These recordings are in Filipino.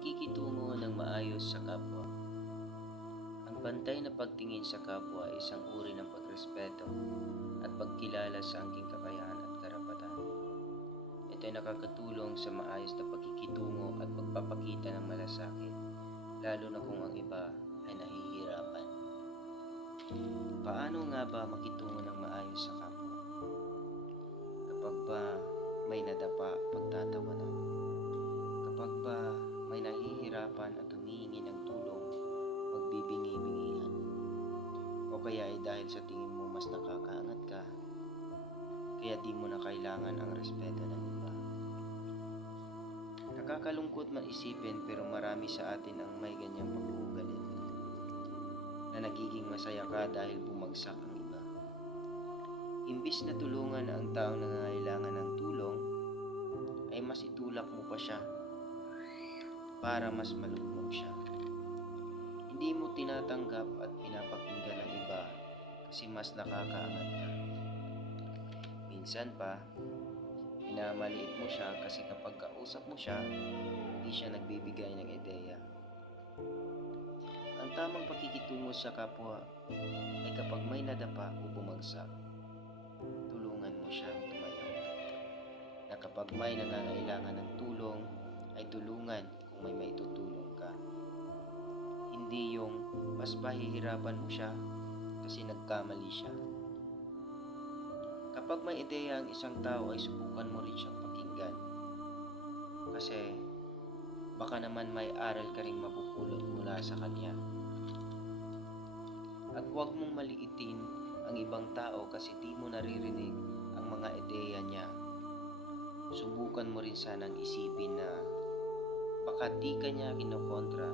Pakikitungo ng maayos sa kapwa. Ang pantay na pagtingin sa kapwa ay isang uri ng pagrespeto at pagkilala sa angking kakayahan at karapatan. Ito ay nakakatulong sa maayos na pakikitungo at pagpapakita ng malasakit, lalo na kung ang iba ay nahihirapan. Paano nga ba makitungo ng maayos sa kapwa? Kapag ba may nadapa, pagtatawanan? Kapag ba may nahihirapan at humihingi ng tulong, magbibingi-bingihan? O kaya ay dahil sa tingin mo mas nakakaangat ka, kaya di mo na kailangan ang respeto ng iba? Nakakalungkot man isipin pero marami sa atin ang may ganyang pag-uugali na nagiging masaya ka dahil bumagsak ang iba. Imbis na tulungan ang taong nangangailangan ng tulong, ay mas itulak mo pa siya para mas malugmok siya. Hindi mo tinatanggap at pinapakinggan ng iba kasi mas nakakaangat ka. Minsan pa, minamaliit mo siya kasi kapag kausap mo siya, hindi siya nagbibigay ng ideya. Ang tamang pakikitungo sa kapwa ay kapag may nadapa o bumagsak, tulungan mo siyang tumayo. Na kapag may nangangailangan ng tulong, ay tulungan kung may maitutulong ka. Hindi yung mas pahihirapan mo siya kasi nagkamali siya. Kapag may ideya ang isang tao ay subukan mo rin siyang pakinggan. Kasi baka naman may aral ka ring mapupulot mula sa kanya. At huwag mong maliitin ang ibang tao kasi di mo naririnig ang mga ideya niya. Subukan mo rin sanang isipin na baka di ka niya kinokontra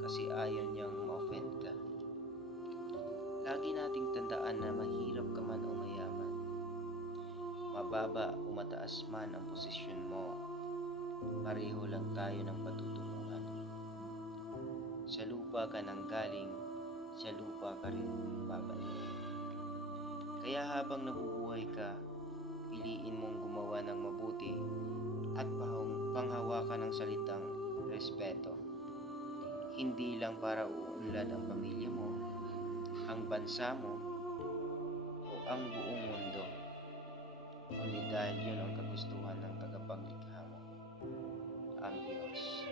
kasi ayaw niyang ma-offend ka. Lagi nating tandaan na mahirap ka man o mayaman, mababa o mataas man ang posisyon mo, pareho lang tayo ng patutunguhan. Sa lupa ka nang galing, sa lupa ka rin babalik. Kaya habang nabubuhay ka, piliin mong gumawa ng mabuti at panghawakan ng salitang respeto. Hindi lang para uunlad ang pamilya mo, ang bansa mo, o ang buong mundo, kundi dahil yun ang kagustuhan ng tagapaglikha mo, ang Diyos.